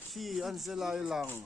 khi ăn sẽ lại lằng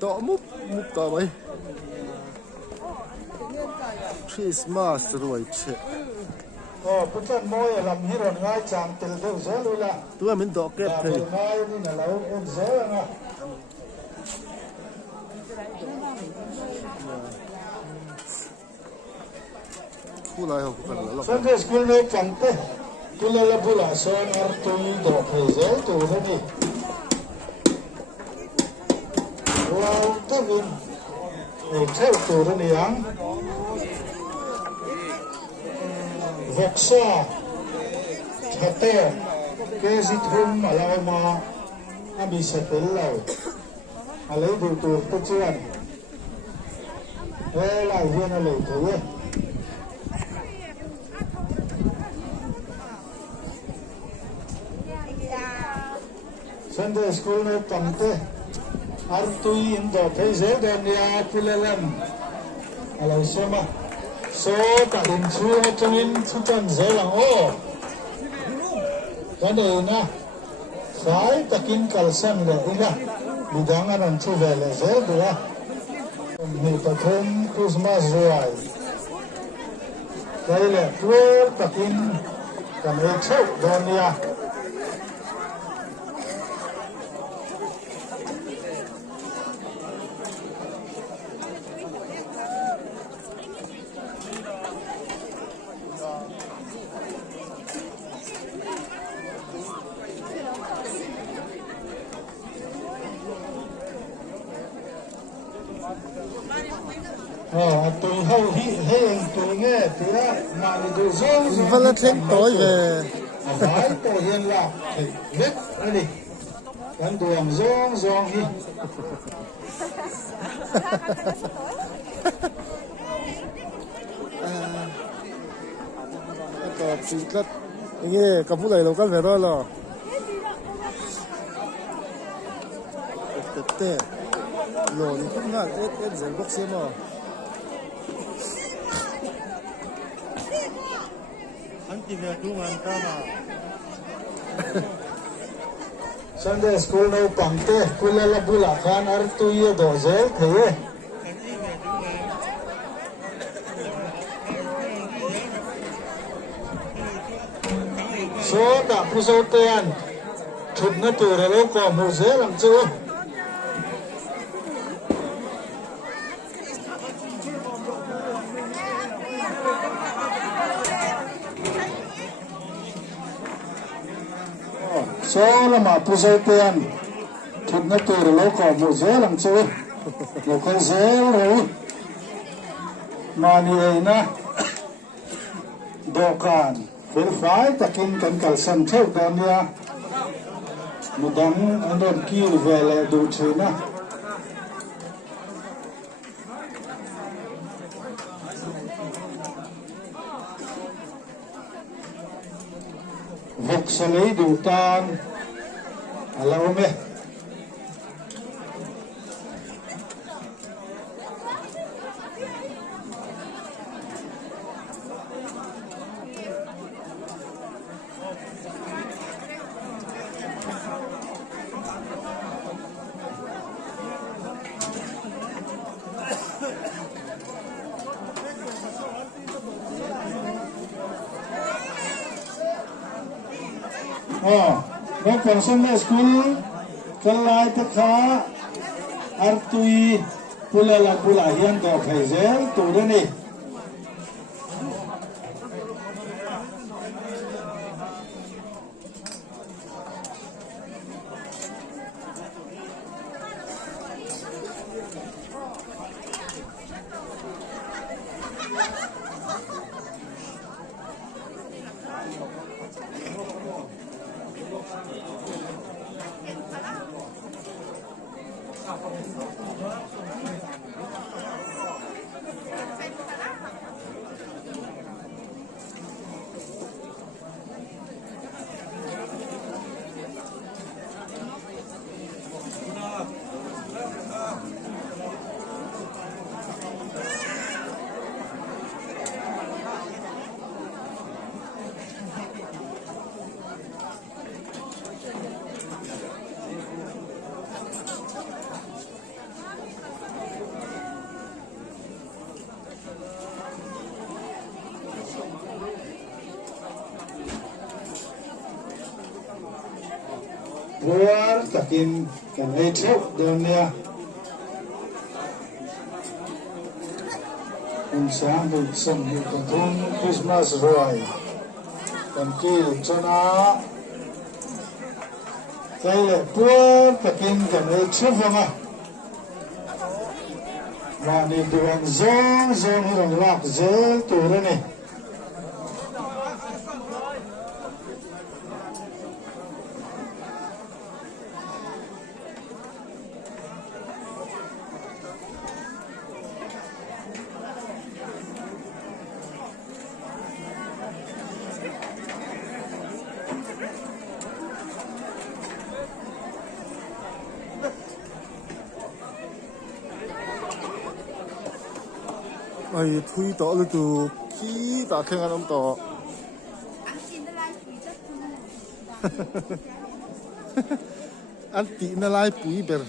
đỏ múc tao vậy Christmas rồi chứ bữa chân môi làm hi rồi ngay chàng từ đâu dễ luôn là tôi mình đỏ kẹp thì ngay đi là lâu em dễ à khu lại học phần là Sunday school này chẳng thế tôi là bula son ở tôi đọc hay dễ tôi thế đi wow tôi vin để theo tôi thế này anh vọc sa thật thế cái gì thun mà lao mà anh bị sệt lâu à lấy đồ tôi tôi chưa đây là viên là lấy tôi Sunday school này tầm thế Artui indo thấy dễ đen ya kulelan alai sema so ta in chu trong in chu chân dễ lang o cái này na phải ta kinh calcium là cũng vậy bidang anh chu về là dễ được mình ta thêm Christmas rồi cái là vừa ta kinh cái này chậu đen ya tôi hầu hi tôi nghe thì đó mà đi tôi zong vẫn là thêm tối về phải tôi hiện là biết đây đi anh tôi làm zong hi cái chỉ cắt nghe cái phụ này nó cắt về đó là tệ rồi cũng ngắt ít dễ bốc xí mà anh chỉ về đúng anh ta mà Sunday school này tầm thế kula là bula khan ar tu ye do dễ thế số đã phụ số tiền chụp nó từ rồi lâu còn một dễ làm chưa số là mà phụ số tiền chụp nó từ rồi lâu còn một dễ làm chưa một cái dễ rồi mà như vậy na đồ càn phải takin kan kalsan theo đó nha một đám anh em kia về lại đủ chơi na vok sẽ lấy đủ tan alo mẹ nó còn Sunday school cái lại tất cả artui pula là pula hiền đó phải dễ tụ đó này Buat takin kan itu dunia insang bukan bukan Christmas roy dan kiri cina saya buat takin kan itu sama mana dengan zon orang lak zel turun ni ai thui to lu tu ki ta khen an to an ti na lai pui ber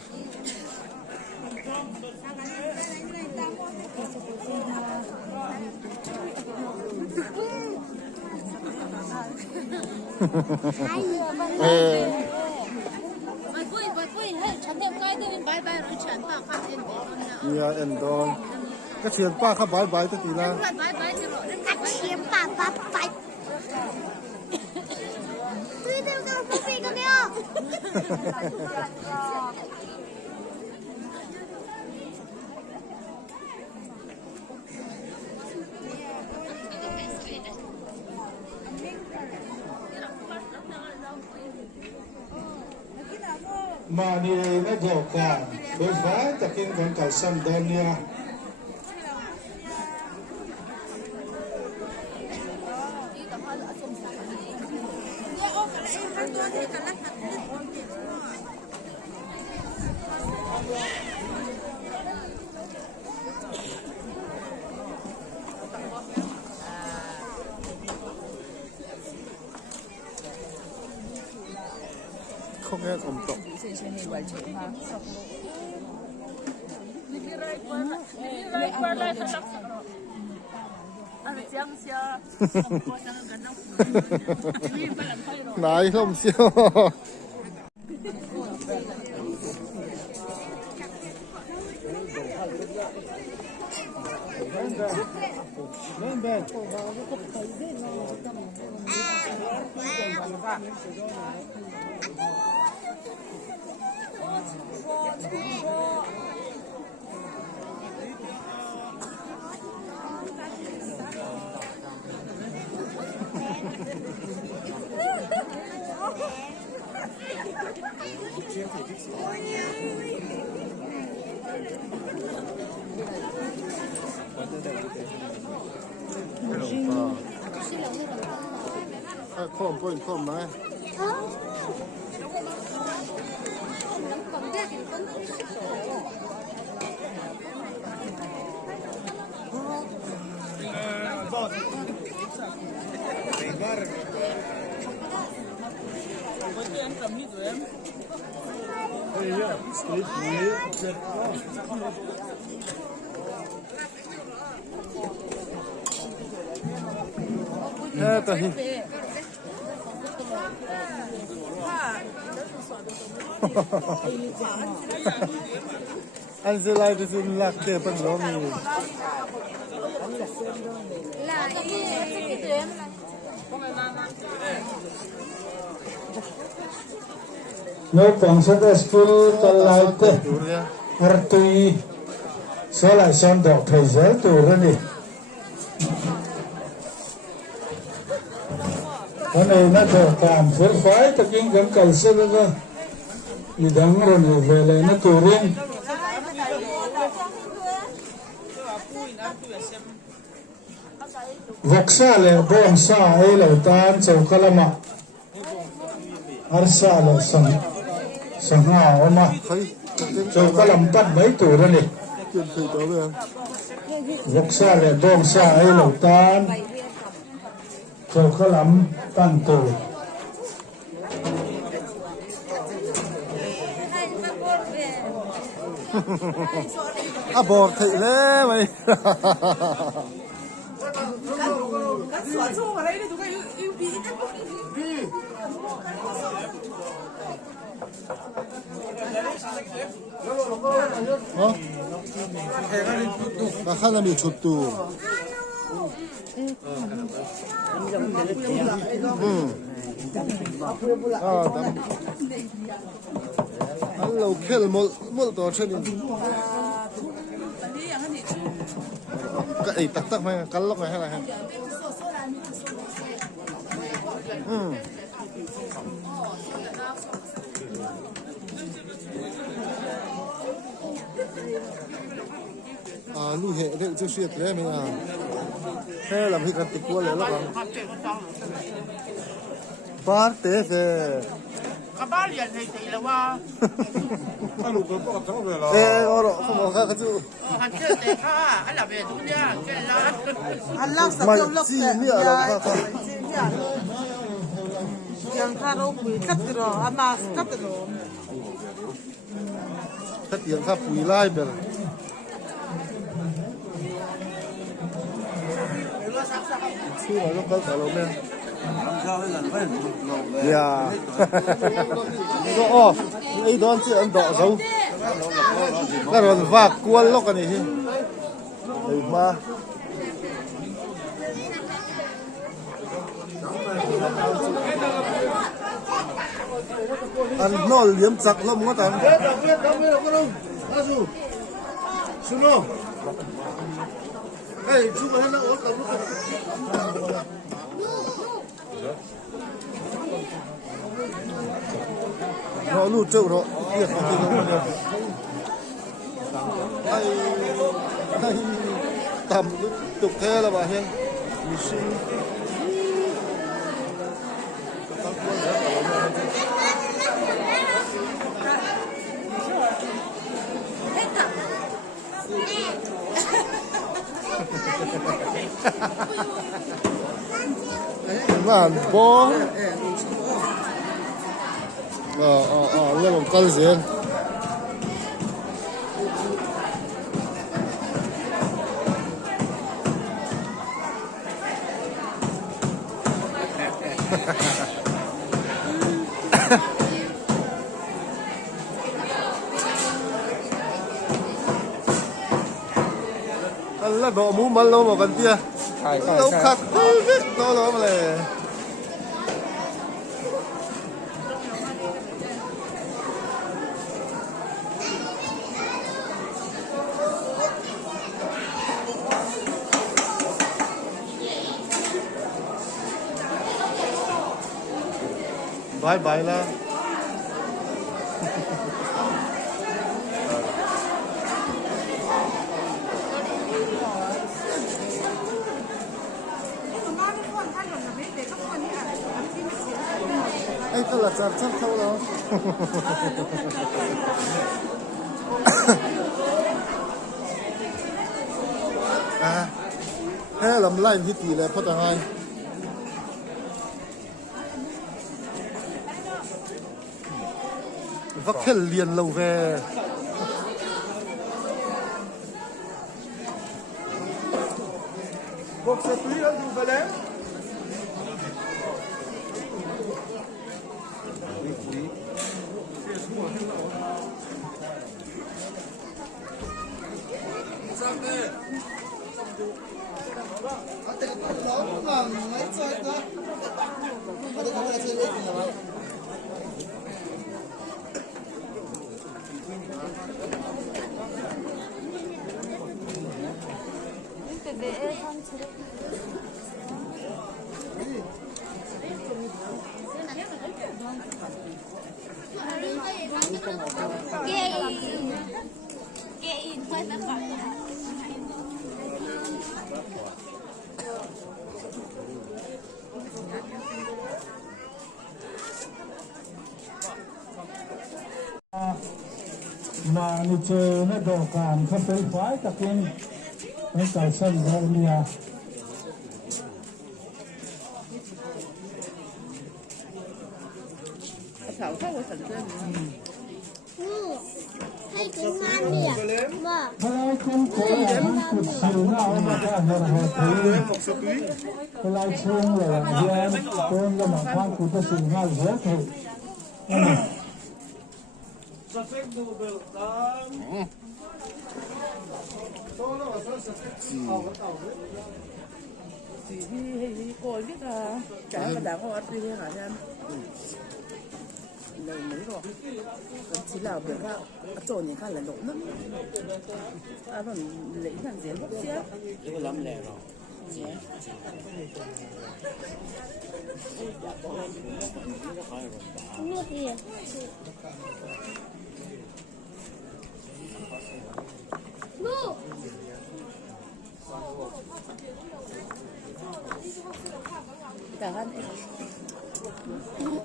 ya en don cái chuyện ba khắp bãi bãi tới tí là cái chuyện ba bãi bãi tôi đâu có phụ phi con đâu mà đi nó giàu cả đối phá tất nhiên còn cả sâm đơn nha không nghe cảm động này không siêu không mà anh sẽ lại được lạc để bằng đó mình nhớ phòng sẽ school cái lại thế artui số lại son đỏ thời giới tù ra đi cái này nó thở cảm phết khoái tất nhiên gắn cầu xe ra đi đắng rồi này về lại nó tù riêng vọc xa lệ bông xa ấy là tan châu kalama arsa là sang hào mà châu kalam bắt mấy tù ra đi chuyện thầy đó về vọc xa lệ bông xa ấy là tan châu kalam tan tù à bỏ thầy lẽ mày 나 하나미 줬도 hello kill một tổ chơi cái tắc tắc mày cắn lóc này hay là hay lưu hệ đấy chưa xuyệt đấy mình à thế làm việc cần tịch qua lấy lắm ba tế về các bác liền thì tỷ là qua ê oro không có khác chứ hắn chưa để kha anh làm về đúng nha cái là anh lắc sao không lắc đấy yang karo bui cắt rồi ama cắt rồi tất nhiên khác phủi lai bèn chú nói nó có lỗ men dạ đó ấy đó chị ăn đỏ dấu cái rồi vạc cuốn lóc cái này đấy mà ăn nó liếm chặt lắm quá ta Suno. Hey, chú mà nó ổn cầm lúc. Nó lụt trâu đó, kia không tin đâu. Hay tầm tục thế là bà Hiên. Man, bom. Lên một con gì anh? Là độ mũ mà lâu mà còn tia. Lâu khát biết to đó mà lề. Bye bye là. Ấy tôi là chặt chặt thâu đó. À, thế làm lại như tỷ lệ phát hai. Vắt hết liền lâu về. Một xe túy đã dùng về đấy. 게임 회사 가. mà đi chơi nó đồ cảm không tới khoái cả kinh nó cài sân ra nhà 炒菜我省着你。还跟妈咪嘛， ถ้าเราคนเจอขุดสิวหน้ามาได้เราถือเวลาช่วงเลยเย็นต้นก็มาข้างขุดสิวหน้าเยอะเลย thì coi biết là chả mà đã có đi thế hả em lời mấy rồi chỉ là việc là trộn những cái là lộn lắm à còn lấy thằng giếng bốc xếp cái có lắm lẻ rồi nước gì? Nước. cả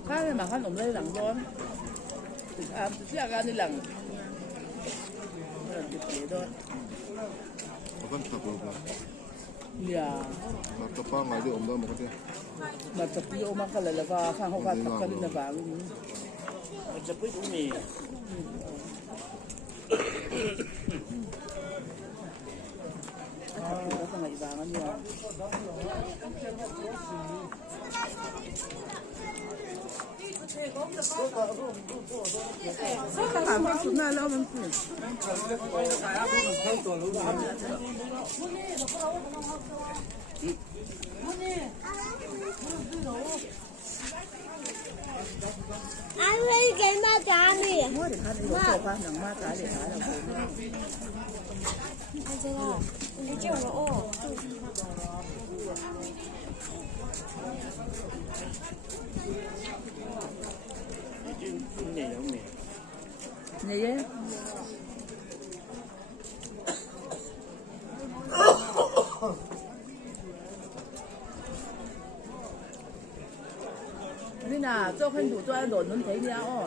khăn mà khăn ổng lên lẳng luôn à chỉ là gan đi lẳng được thôi Akan tak lupa. ya Apa nggak ada om dah mau kata. mà tập đi ôm cái là vào khăn không khăn tập cái đi là vào luôn chụp cái cũng mì có thằng này vàng nhiều các bạn có xuống nào mình thử Anh lấy cái ma cá đi. mua để ăn được sổ khoan nắng ma cái để thái là Anh thấy không? Anh chịu nó ồ. mì giống mì này ấyนี่น่ะเจ้าขันอยู่ตัวโดดมันเทียอ๋อ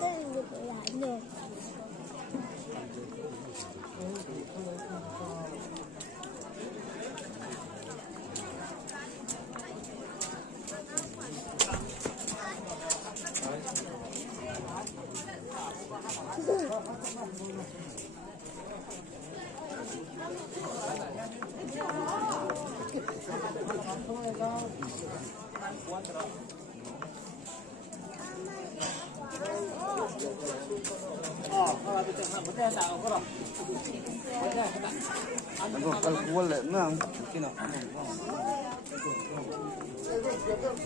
Đây là được làm được. Ano kalau kual le nang. Kina.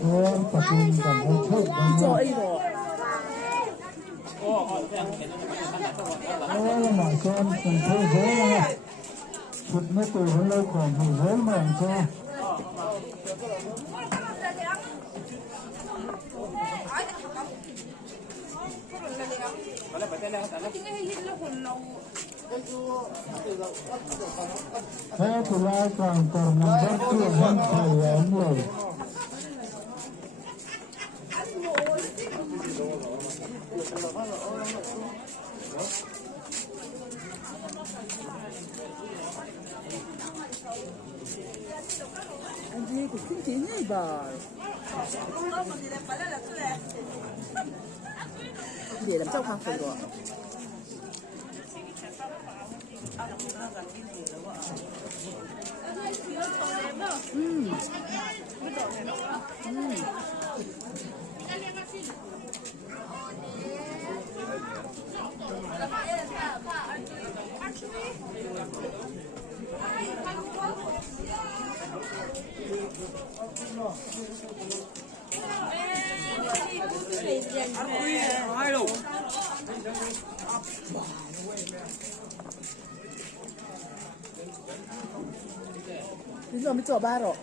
เออปฏิบัติการช่วยกัน 做 A 咯 เออหมาชนเป็นเพื่อนเยอะนะชุดไม่ตัวเราของผู้เยอะเหมือนกัน Saya telah kantor nomor 2 saya mulai. anh đi cũng kinh tế này bà để làm sao hàng phải rồi Đây 你怎么没做吧了？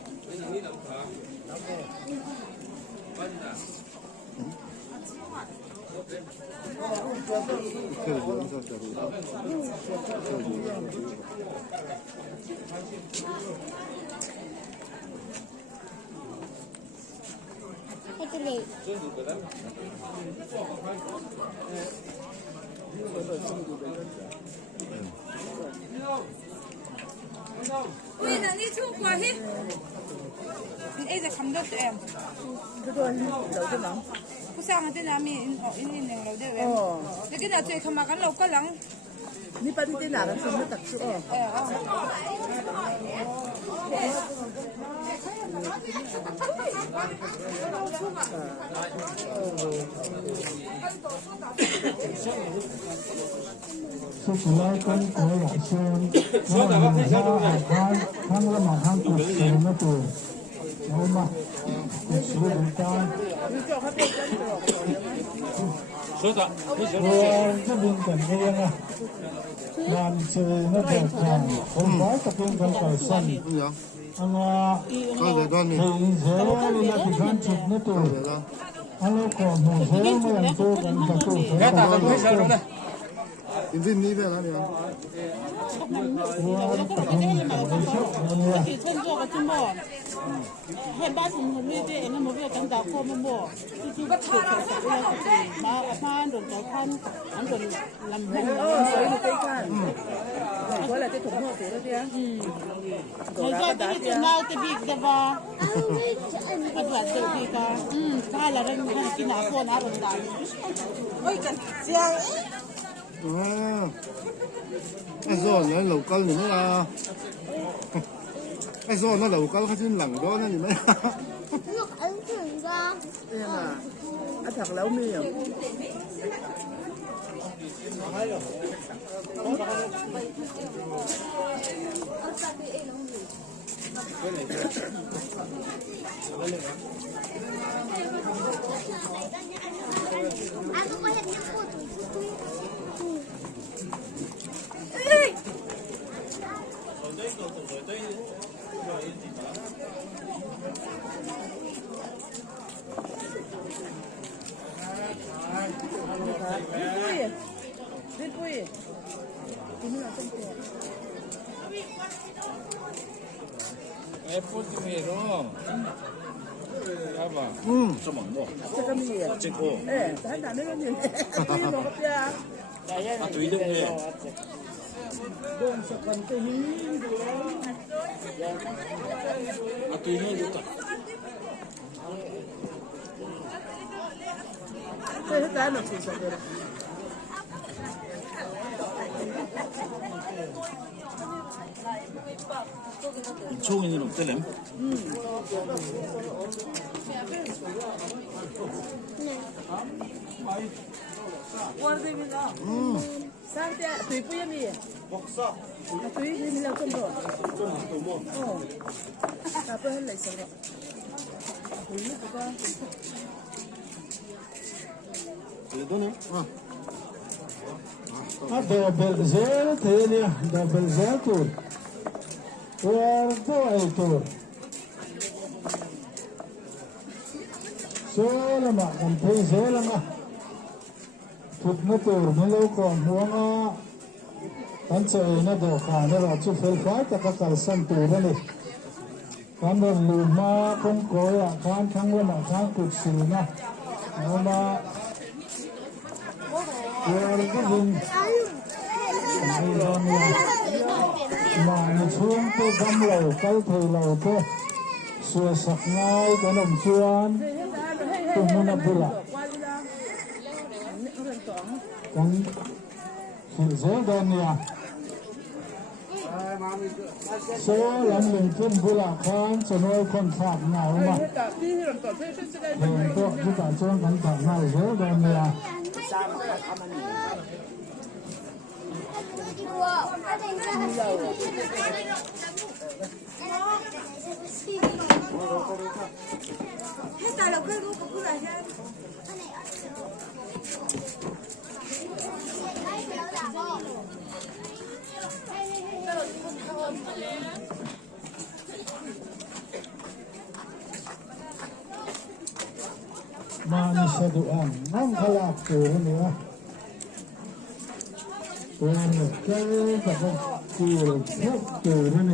在这里。喂，那你出过去？你一直冚到em. Cái tôi đầu cái nắng. Cô sang ở trên nào mình in lâu đấy em. Cái nào chơi không mà cái lâu cái lắm. Ni pa din na lang sa mga takso. số lại con có lại sơn nó là ra hàng là mà hàng cục sơn nó tù nó mà cục sơn chúng ta rồi cái bên cạnh đây nè làm chơi nó đẹp càng không có tập trung trong cải sân anh thì dễ là thì gan chụp nó tù anh còn một dễ mà làm tôi cần tập trung phải 인진 니베가 아니야. 천조 같은 뭐 해봐 좀 하는데 애는 뭐 그냥 간다 보면 뭐 이거 mà đồ cho con ăn đồ làm sấy được cái con gọi là cái thủng hộ thế đó đi rồi ra cái chuyện nào cái việc đó vào cái vật tự đi cả hay là đang cái nào con ăn đồ đại ôi cần giang ai rồi nhớ lẩu cân thì nó là ai rồi nó lẩu cân cái trên lẳng đó nó gì mấy Lúc ấn tượng ra. đây là ăn thật lâu mi à Ano ba yan niya po? Đến quỳ ini là trong cửa 애플 TV로 봐봐. 좀 먹어. 잠깐만요. 찍고. 예, 다 내려니. quỳ 먹었야. 아, 또 이동해. 아, 또 이동해 줄까? Thế ta nó chỉ sợ được. 이초기는 없대래. Sang te tùy bữa mi. Boksa. Tùy mi lao trong rồi. Ta bữa hết lại xong rồi. Tùy nó có. 이거는 double zero thế nè double zero tour quarto ai tour số là mà còn thấy dễ lắm à tụt nó tour nó lâu còn muốn à anh chơi nó đồ cả nó là chụp phơi phái tất cả các sân tour đó này con đường lùm mà không có à con thằng là mà thằng cụt xì nè nó mà rồi cái vùng mà một xuống tôi găm lầu cái thời lầu tôi sửa sạch ngay cái đồng chuan tôi muốn làm gì là cái sự dễ đơn nha số làm mình trên vui là con cho nó con phạm nào mà hiện tượng chúng ta cho con phạm nào dễ đơn nha Hết tài lộc cây của cô là mani saduan nang kalak turun turun kau tak turun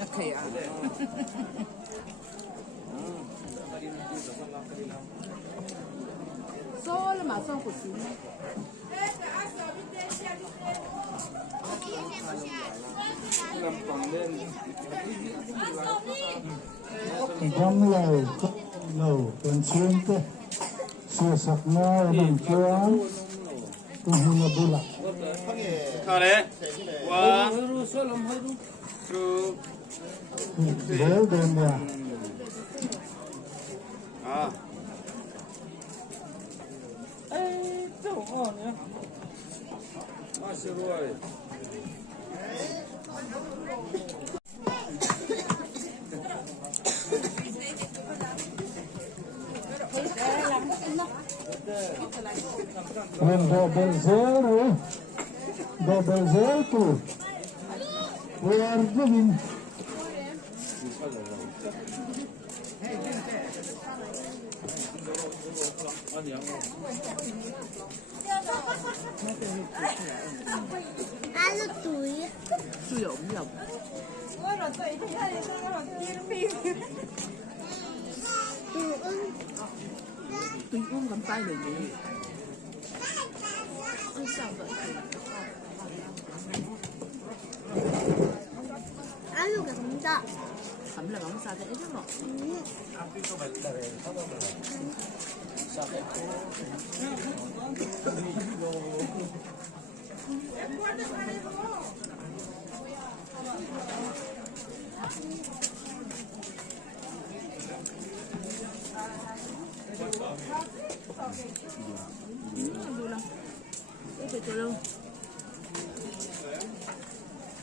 약해.收了马上不行。 Gam lầu còn xuyên thế xưa sạc ngao bằng chuông cùng hương là bù lạc 카레 와 béo đêm nhà 아 When double zero two, we are giving ăn nó túi 猪油唔油， tụi ưng 對公咁低嚟嘅。ăn sao vậy? ăn luôn cả không sợ Khẩm là không sao thế chứ mà.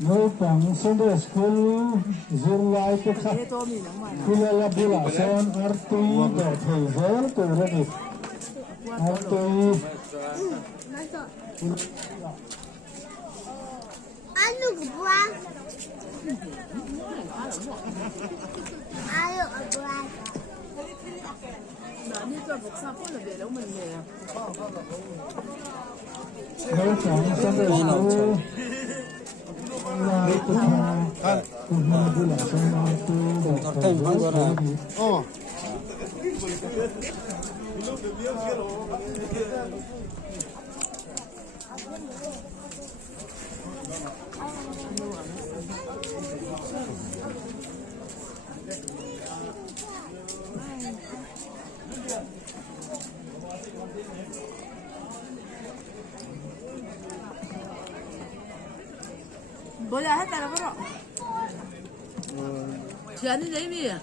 no pang Sunday school July to khắp Thế tôi mình nóng ngoài nào. Kula la bula son artui da theizel to ready artui nó sợ ăn luôn cả bữa ăn luôn cả bữa Mà như tôi một sao phút là về đâu mình về. no pang Sunday school July to khắp Kula bula son artui da theizel ready 어. Bữa giờ hết tay rồi đó. Chuyện như thế mi à?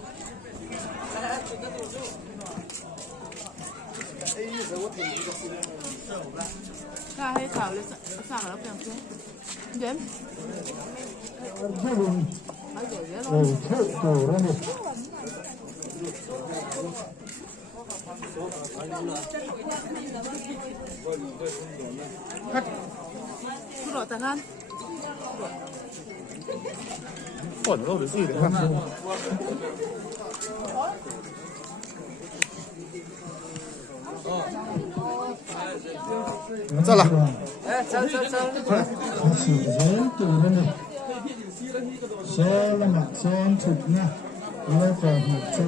Cả hay khảo lên sạc nó kèm xuống. Đến. are giving Ai rồi vậy a church to ready Cứ đổ tàng ăn. 뻔, 너 왜 쓰게 돼? 잘라. sự dễ từ đây này số là mặt son thịt nha nó còn một số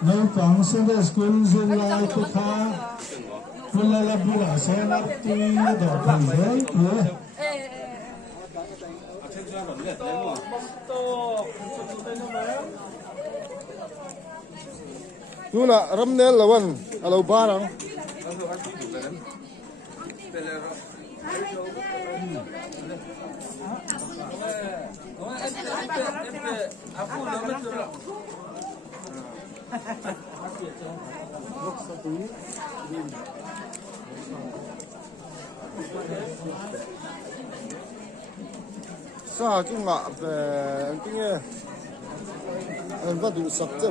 nó còn Sunday school July to tha Kula la bula son artui da theizel kia 누나 럼넬 라원 알로 바랑 sa chung ngạ về cái nghe anh bắt đủ sập chứ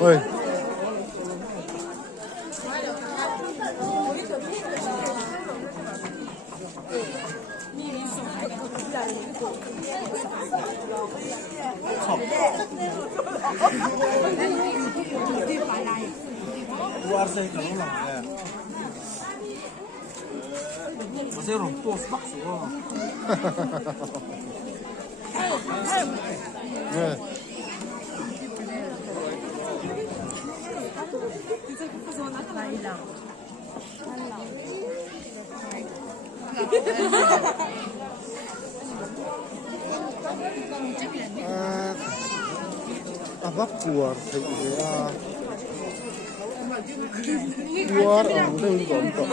ôi luar saya kalau lah ya masih runtuh sebab semua apa keluar saya keluar aku udah gontok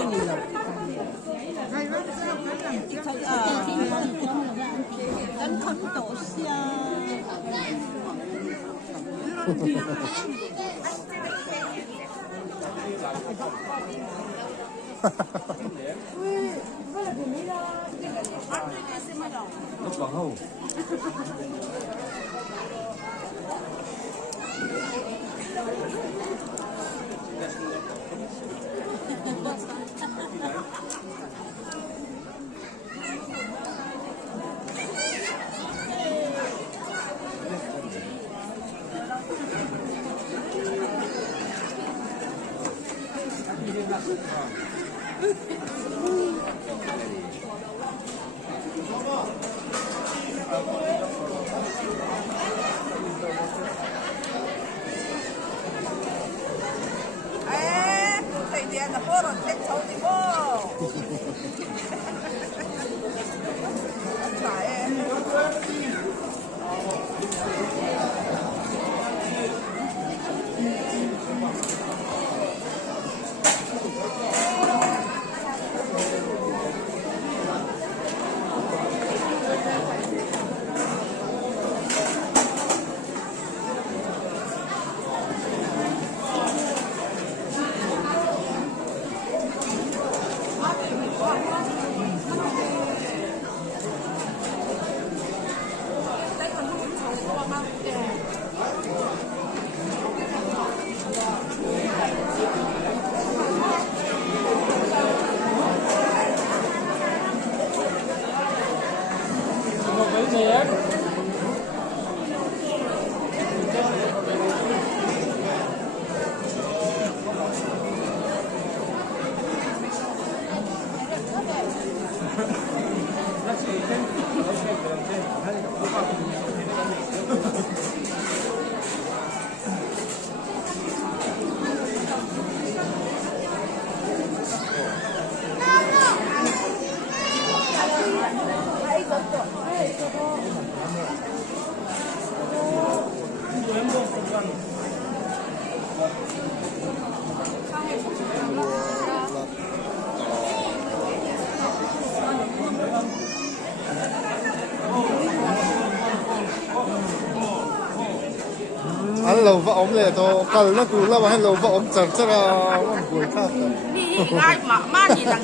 ăn lẩu vợ ống này to cần nó cú lâu hay lẩu vợ ống chẳng chắc là con cuối khác đi ai mà gì là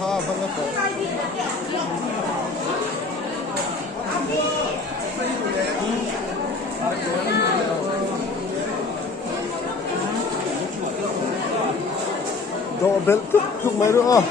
ha phân nó độ belt chúc mấy nữa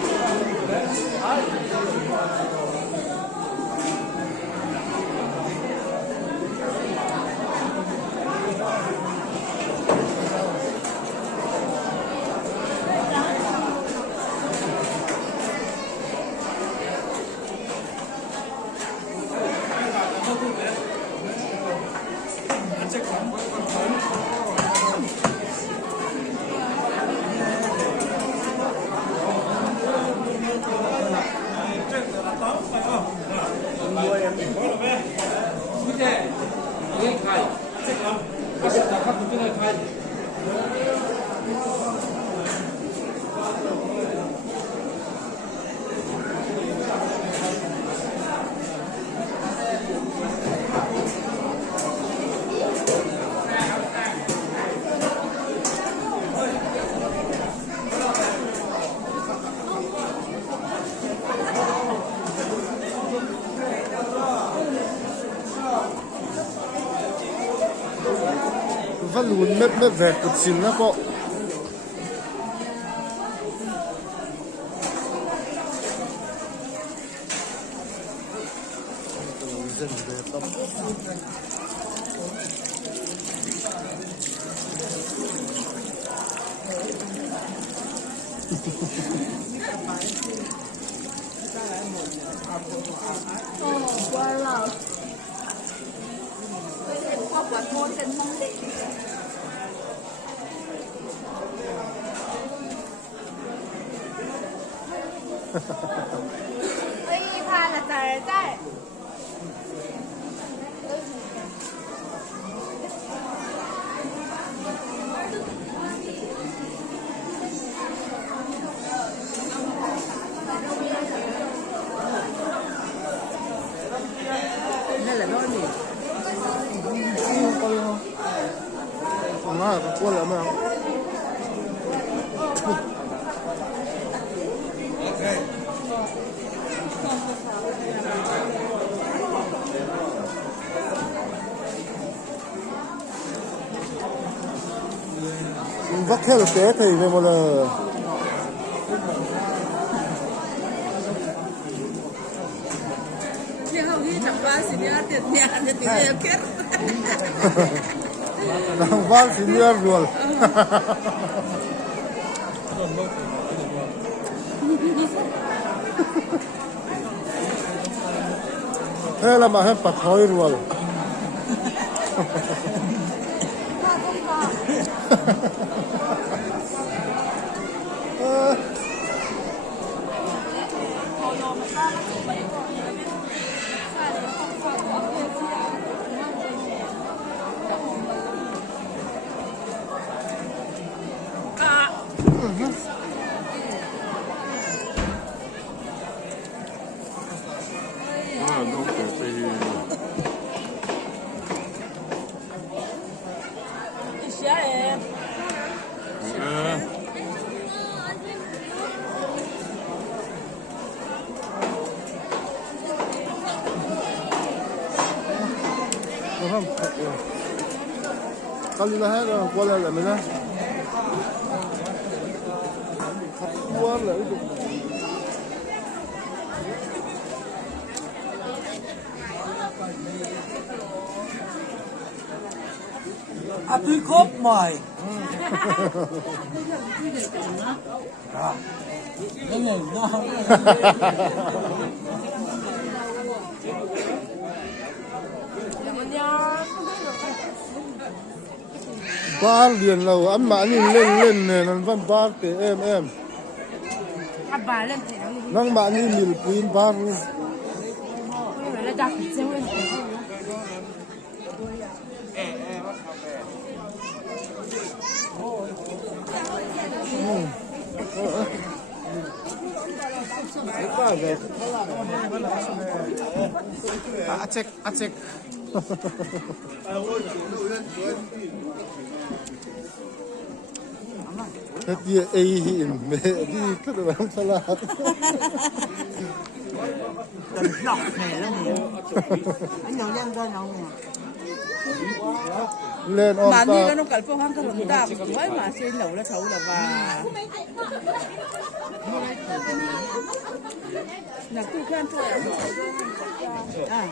Văn lún mếp mếp vẹt cực xin nó có dân về tâm quá lâu. Ê, pha là trời trời. nó qua lại mà vắt theo được té thì về một là đang vắt xin nhớ rồi thế là mà hết bạc khói rồi không kali lah hết qua lại là mình đó qua lại tôi khóc mày cái này nó ba liền là ăn mà nhìn lên lên này nó vẫn ba cái em bà lên thì nó năng bạn nhìn nhìn queen ba luôn là đặt treo lên acek thế thì ai hiện mẹ đi cứ được làm sao là đừng lọc này lắm nè anh nhậu nhân ra nhậu nè lên on mà ta như nó cần phong cái lồng đạp với mà xuyên lẩu là xấu là và là tôi khen thôi à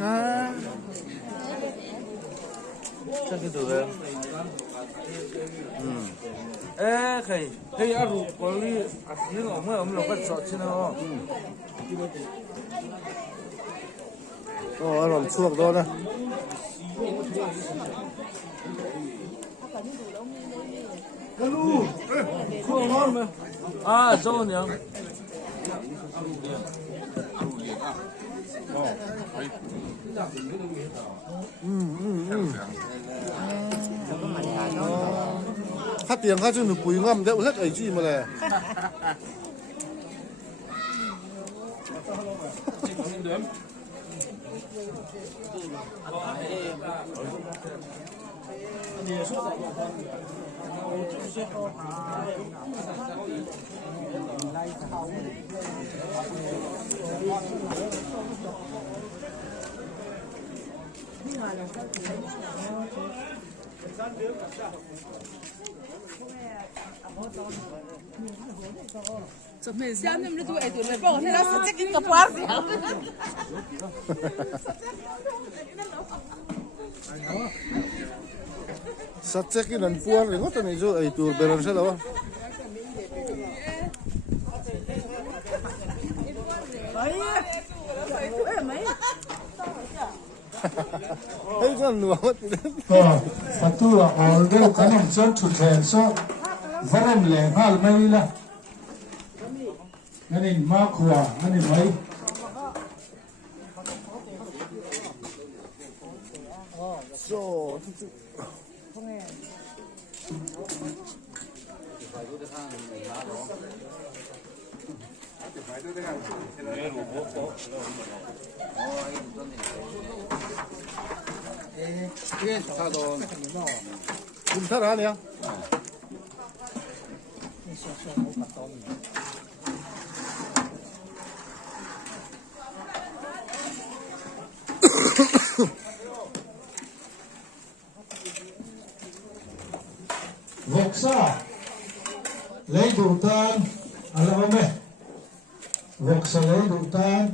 À, chắc cái từ đây. 에, 그이 아루 거기 아시는 엄마 엄마 같이 쳤지는. Làm chuộc đó nè. 아, 저거냐? Hát tiếng hát chứ nó bùi ngâm đeo hết ấy gì mà này. 저 맨시아는 또 애들 뭐 해서 찍긴 거 봐세요. Sát chết cái lần phua rồi ngót này rồi ấy tụi bèn sẽ đâu. Thấy cái nửa mất. phát tu là all đều cái này chân chủ thể số vẫn lẻ hal mấy là cái này ma khua cái này mấy Rồi. Cũng thắt ra nè. vọc sa lấy đủ tan à là mẹ vọc sa lấy đủ tan